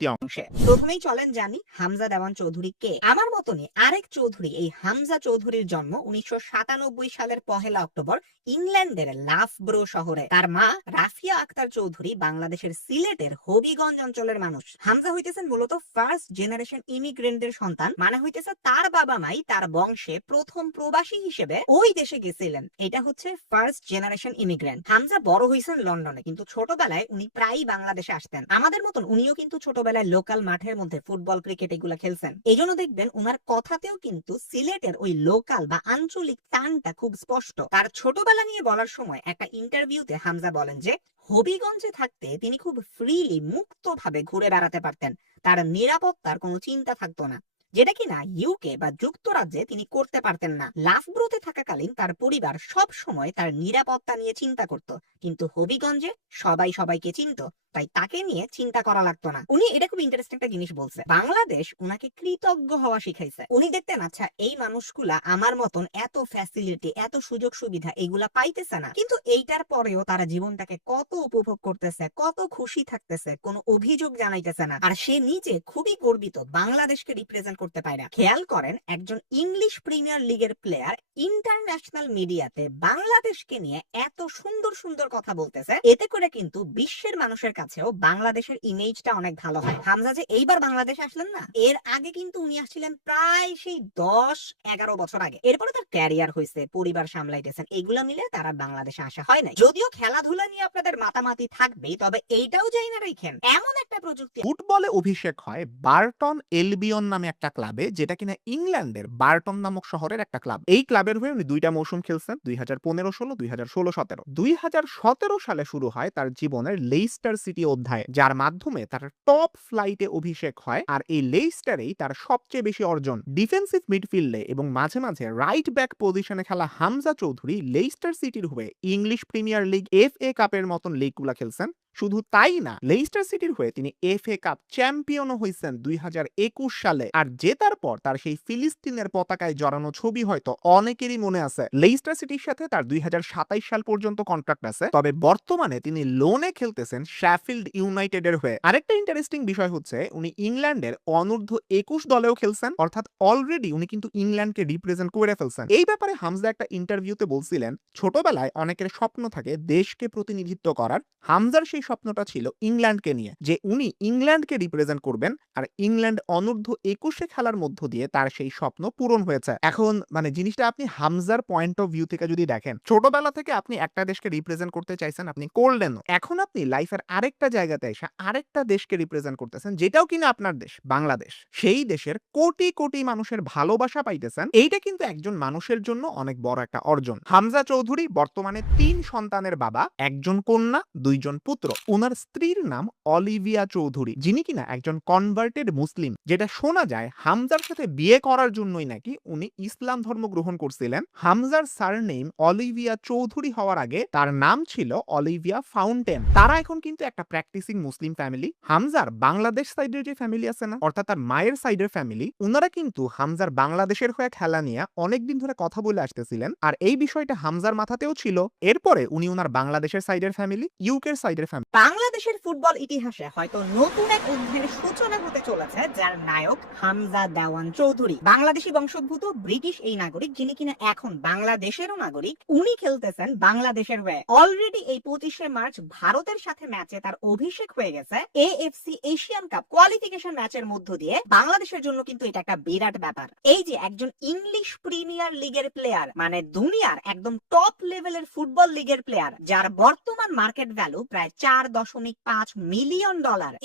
পরবর্তী অংশে। প্রথমেই চলেন জানি হামজা দেওয়ান চৌধুরী কে। আমার মতনই আরেক চৌধুরী এই হামজা চৌধুরীর জন্ম 1997 সালের 1 অক্টোবর ইংল্যান্ডের লাফব্রো শহরে। তার মা রাফিয়া আক্তার চৌধুরী বাংলাদেশের সিলেটের হবিগঞ্জ অঞ্চলের মানুষ। হামজা হইতেছেন মূলত ফার্স্ট জেনারেশন ইমিগ্রেন্টের সন্তান, মানে হইতেছে তার বাবা মাই তার বংশে প্রথম প্রবাসী হিসেবে ওই দেশে গেছিলেন। এটা হচ্ছে ফার্স্ট জেনারেশন ইমিগ্রেন্ট। হামজা বড় হয়েছেন লন্ডনে, কিন্তু ছোটবেলায় উনি প্রায়ই বাংলাদেশে আসতেন। আমাদের মতন উনিও কিন্তু ছোটবেলায় লোকাল মাঠের মধ্যে ফুটবল ক্রিকেট এগুলা খেলছেন। এই জন্য দেখবেন উনার কথাতেও কিন্তু সিলেটের ওই লোকাল বা আঞ্চলিক টানটা খুব স্পষ্ট। তার ছোটবেলা নিয়ে বলার সময় একটা ইন্টারভিউতে হামজা বলেন যে হবিগঞ্জে থাকতে তিনি খুব ফ্রিলি মুক্তভাবে ঘুরে বেড়াতে পারতেন, তার নিরাপত্তার কোনো চিন্তা থাকতো না, যেটা কিনা ইউকে বা যুক্তরাজ্যে তিনি করতে পারতেন না। লাফব্রোতে থাকাকালীন তার পরিবার সব সময় তার নিরাপত্তা নিয়ে চিন্তা করত, কিন্তু হবিগঞ্জে সবাই সবাইকে চিনত, তাই তাকে নিয়ে চিন্তা করা লাগতো না। উনি এটা খুব ইন্টারেস্টিং একটা জিনিস বলছে, বাংলাদেশ উনাকে কৃতজ্ঞ হওয়া শিখাইছে। উনি দেখতেন আচ্ছা এই মানুষগুলা আমার মতন এত ফ্যাসিলিটি এত সুযোগ সুবিধা এগুলা পাইতেছে না, কিন্তু এইটার পরেও তারা জীবনটাকে কত উপভোগ করতেছে, কত খুশি থাকতেছে, কোনো অভিযোগ জানাইতেছে না। আর সে নিজে খুবই গর্বিত বাংলাদেশকে রিপ্রেজেন্ট করতে পারে। খেয়াল করেন একজন ইংলিশ প্রিমিয়ার লিগের প্লেয়ার ইন্টারন্যাশনাল মিডিয়াতে বাংলাদেশকে নিয়ে এত সুন্দর সুন্দর কথা বলতেছে, এতে করে কিন্তু বিশ্বের মানুষের কাছেও বাংলাদেশের ইমেজটা অনেক ভালো হয়। হামজা যে এইবার বাংলাদেশে আসলেন না, এর আগে কিন্তু উনি আসছিলেন প্রায় সেই 10-11 বছর আগে। এরপরে তার ক্যারিয়ার হয়েছে, পরিবার সামলাইতেছেন, এগুলা মিলে তারা বাংলাদেশে আসা হয় নাই। যদিও খেলাধুলা নিয়ে আপনাদের মাতামাতি থাকবেই, তবে এইটাও যাই না রাখেন এমন একটা প্রযুক্তি। ফুটবলে অভিষেক হয় বার্টন এলবিয়ন নামে একটা ক্লাবে, যেটা কিনা ইংল্যান্ডের বার্টন নামক শহরের একটা ক্লাব। এই ক্লাবের হয়ে উনি 2টা মৌসুম খেলছেন, 2015-16, 2016-17। 2017 সালে শুরু হয় তার জীবনের লেইস্টার সিটি অধ্যায়, যার মাধ্যমে তার টপ ফ্লাইটে অভিষেক হয়। আর এই লেইস্টারেই তার সবচেয়ে বেশি অর্জন। ডিফেন্সিভ মিডফিল্ডে এবং মাঝে মাঝে রাইট ব্যাক পজিশনে খেলা হামজা চৌধুরী লেইস্টার সিটির হয়ে ইংলিশ প্রিমিয়ার লিগ, FA কাপের মতন লিগগুলা খেলছেন। শুধু তাই না, লেইস্টার সিটির হয়ে তিনি FA কাপ চ্যাম্পিয়নও হয়েছেন 2021 সালে। আর জেতার পর তার সেই ফিলিস্তিনের পতাকায় জড়ানো ছবি হয়তো অনেকেরই মনে আছে। লেইস্টার সিটির সাথে তার 2027 সাল পর্যন্ত কন্ট্রাক্ট আছে, তবে বর্তমানে তিনি লোনে খেলতেছেন শেফিল্ড ইউনাইটেডের হয়ে। আরেকটা ইন্টারেস্টিং বিষয় হচ্ছে উনি ইংল্যান্ডের অনূর্ধ্ব 21 দলেও খেলছেন, অর্থাৎ অলরেডি উনি কিন্তু ইংল্যান্ডকে রিপ্রেজেন্ট করে ফেলছেন। এই ব্যাপারে হামজা একটা ইন্টারভিউতে বলছিলেন ছোটবেলায় অনেকের স্বপ্ন থাকে দেশকে প্রতিনিধিত্ব করার। হামজার সেই স্বপ্নটা ছিল ইংল্যান্ডকে নিয়ে, যে উনি ইংল্যান্ডকে রিপ্রেজেন্ট করবেন। আর ইংল্যান্ড অনূর্ধ্ব 21 খেলার মধ্য দিয়ে তার সেই স্বপ্ন পূরণ হয়েছে। এখন মানে জিনিসটা আপনি হামজার পয়েন্ট অফ ভিউ থেকে যদি দেখেন, ছোটবেলা থেকে আপনি একটা দেশকে রিপ্রেজেন্ট করতে চাইছেন, আপনি করলেন। এখন আপনি লাইফের আরেকটা জায়গাতে এসে আরেকটা দেশকে রিপ্রেজেন্ট করতেছেন, যেটাও কিনা আপনার দেশ বাংলাদেশ। সেই দেশের কোটি কোটি মানুষের ভালোবাসা পাইতেছেন। এইটা কিন্তু একজন মানুষের জন্য অনেক বড় একটা অর্জন। হামজা চৌধুরী বর্তমানে 3 সন্তানের বাবা, একজন কন্যা, 2 জন পুত্র। ওনার স্ত্রীর নাম অলিভিয়া চৌধুরী, যিনি কিনা একজন কনভার্টেড মুসলিম। যেটা শোনা যায় হামজার সাথে বিয়ে করার জন্যই নাকি উনি ইসলাম ধর্ম গ্রহণ করছিলেন। হামজার সারনেম অলিভিয়া চৌধুরী হওয়ার আগে তার নাম ছিল অলিভিয়া ফাউন্টেন। তারা এখন কিন্তু একটা প্র্যাকটিসিং মুসলিম ফ্যামিলি। হামজার বাংলাদেশ সাইডের যে ফ্যামিলি আছে না, অর্থাৎ তার মায়ের সাইডের ফ্যামিলি, ওনারা কিন্তু হামজার বাংলাদেশের হয়ে খেলা নিয়ে অনেকদিন ধরে কথা বলে আসতেছিলেন। আর এই বিষয়টা হামজার মাথাতেও ছিল। এরপরে উনি ওনার বাংলাদেশের সাইডের ফ্যামিলি, ইউকের সাইডের ফ্যামিলি। বাংলাদেশের ফুটবল ইতিহাসে হয়তো নতুন এক অধ্যায়ের সূচনা হতে চলেছে, যার নায়ক হামজা দেওয়ান চৌধুরী। বাংলাদেশি বংশোদ্ভূত ব্রিটিশ এই নাগরিক, যিনি কিনা এখন বাংলাদেশেরও নাগরিক, উনি খেলতেছেন বাংলাদেশের হয়ে। অলরেডি এই 25শে মার্চ ভারতের সাথে ম্যাচে তার অভিষেক হয়ে গেছে। AFC এশিয়ান কাপ কোয়ালিফিকেশন ম্যাচের মধ্য দিয়ে বাংলাদেশের জন্য কিন্তু এটা একটা বিরাট ব্যাপার। এই যে একজন ইংলিশ প্রিমিয়ার লিগের প্লেয়ার, মানে দুনিয়ার একদম টপ লেভেলের ফুটবল লিগের প্লেয়ার, যার বর্তমান মার্কেট ভ্যালু প্রায় $4.5 মিলিয়ন।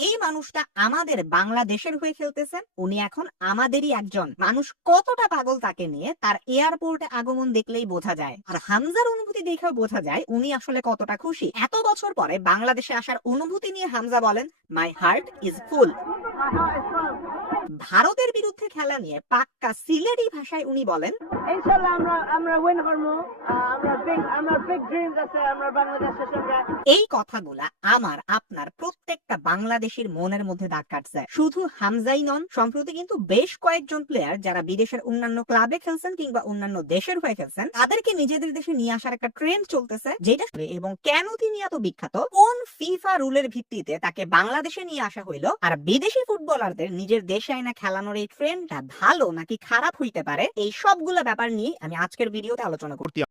এই মানুষটা আমাদের বাংলাদেশের হয়ে খেলতেছেন। উনি এখন আমাদেরই একজন মানুষ। কতটা পাগল তাকে নিয়ে তার এয়ারপোর্টে আগমন দেখলেই বোঝা যায়। আর হামজার অনুভূতি দেখেও বোঝা যায় উনি আসলে কতটা খুশি। এত বছর পরে বাংলাদেশে আসার অনুভূতি নিয়ে হামজা বলেন, মাই হার্ট ইজ ফুল। ভারতের বিরুদ্ধে খেলা নিয়ে পাক্কা সিলেটি ভাষায় উনি বলেন, ইনশাআল্লাহ আমরা উইন করব, আমরা বিগ ড্রিমস আছে আমরা বাংলাদেশের সঙ্গে। এই কথাগুলা আমার আপনার প্রত্যেকটা বাংলাদেশীর মনের মধ্যে দাগ কাটছে। শুধু হামজাই নন, সম্প্রতি কিন্তু বেশ কয়েকজন প্লেয়ার যারা বিদেশের অন্যান্য ক্লাবে খেলছেন কিংবা অন্যান্য দেশের হয়ে খেলছেন, তাদেরকে নিজেদের দেশে নিয়ে আসার একটা ট্রেন্ড চলতেছে। যেটা এবং কেন তিনি এত বিখ্যাত, কোন ফিফা রুলের ভিত্তিতে তাকে বাংলাদেশে নিয়ে আসা হইলো, আর বিদেশি ফুটবলারদের নিজের দেশে আইনা খেলানোর এই ট্রেন্ডটা ভালো নাকি খারাপ হইতে পারে, এই সবগুলো ব্যাপার নিয়ে আমি আজকের ভিডিওতে আলোচনা করব।